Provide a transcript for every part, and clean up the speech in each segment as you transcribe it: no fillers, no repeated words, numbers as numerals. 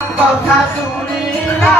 কথা শুনিলা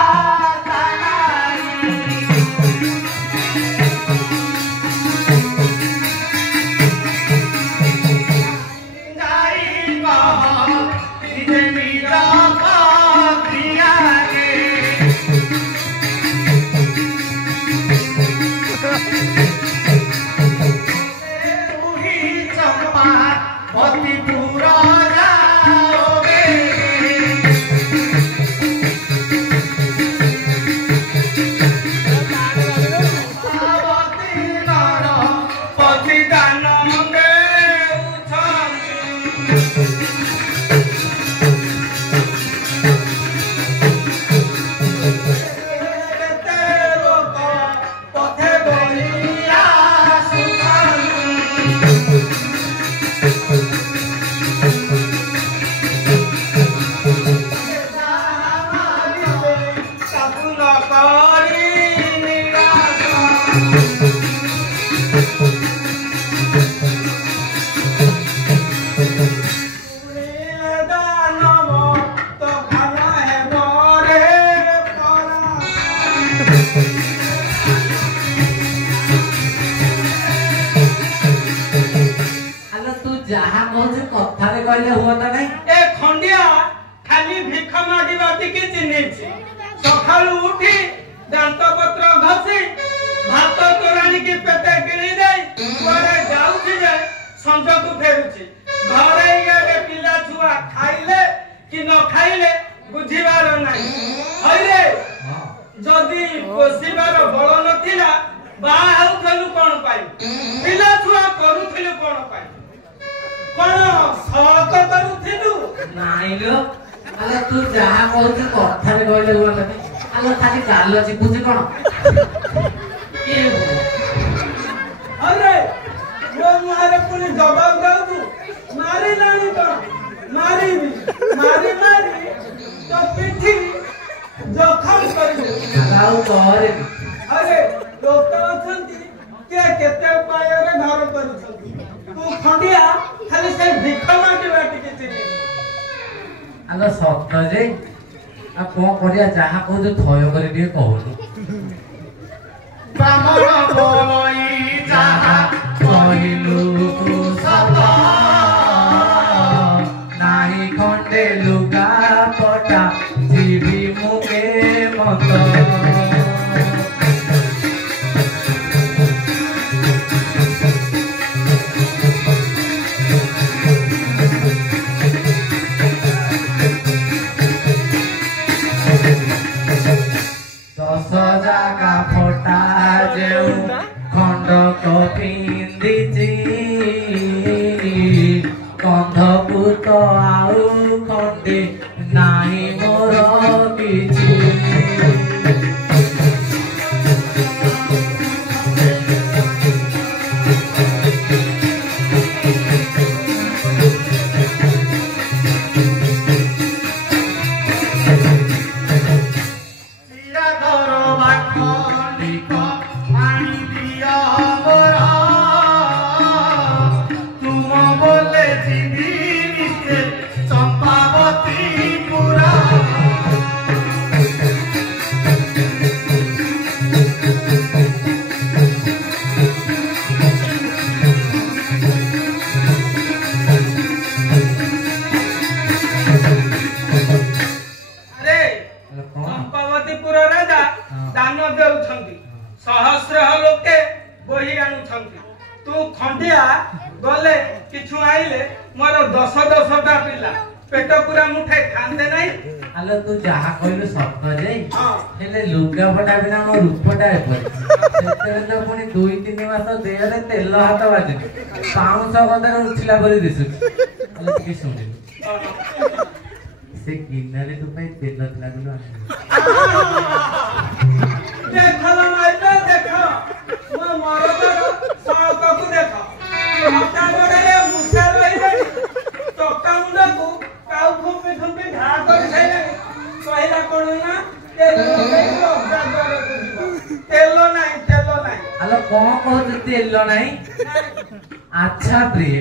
अच्छा प्रिय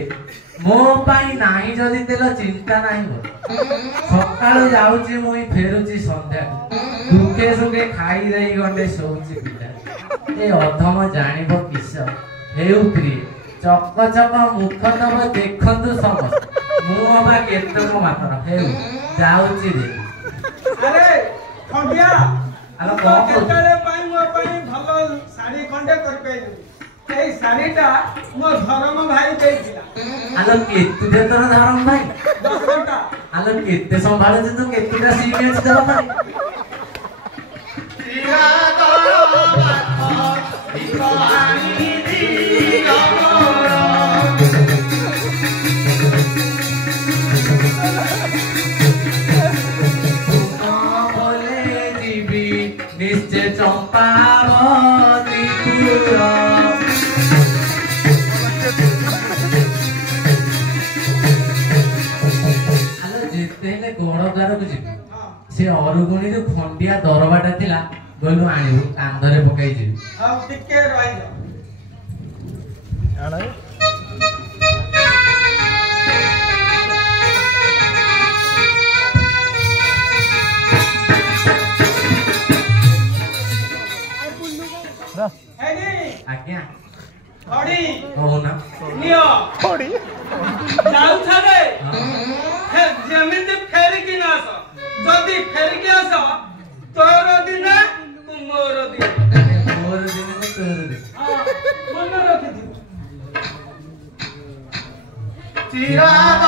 मो पाई नाही जदि तेल चिंता नाही सकाळू जाऊची मुई फेरुची संध्या दुखे सुखे खाई देई गंडे सोउची पिता ए अधम जानिबो किस हेउ प्रिय चक चक मुख तब देखंतु समस्त मु अबा केतक मात्र हेउ जाउची रे अरे खंडिया आलो तो केतले पाई मो पाई भलो साड़ी खंडे कर पेलु एई साड़ीटा मो धर्म भाई देइथिला आलो केतुटे तोर धरम भाई 10 घंटा आलो केते संभाळे तू केतुटा सीमेंट देबा पाई सिरा करो बात कहानी दी गमोर बोले जीवी निश्चय चंपावती पुरा से अरुगुणी जो खंडिया दरबाटा थिला गलु आनिबु कांदरे पकाई जी अब टिके रहि आना आज्ञा खड़ी हो ना नियो खड़ी जाऊ छाडे हे जेमिति फेरी कि नास जदी फेरी कि आस तोर दिन मोर दिन मोर दिन को तोर दिन हां मन रखि चिराग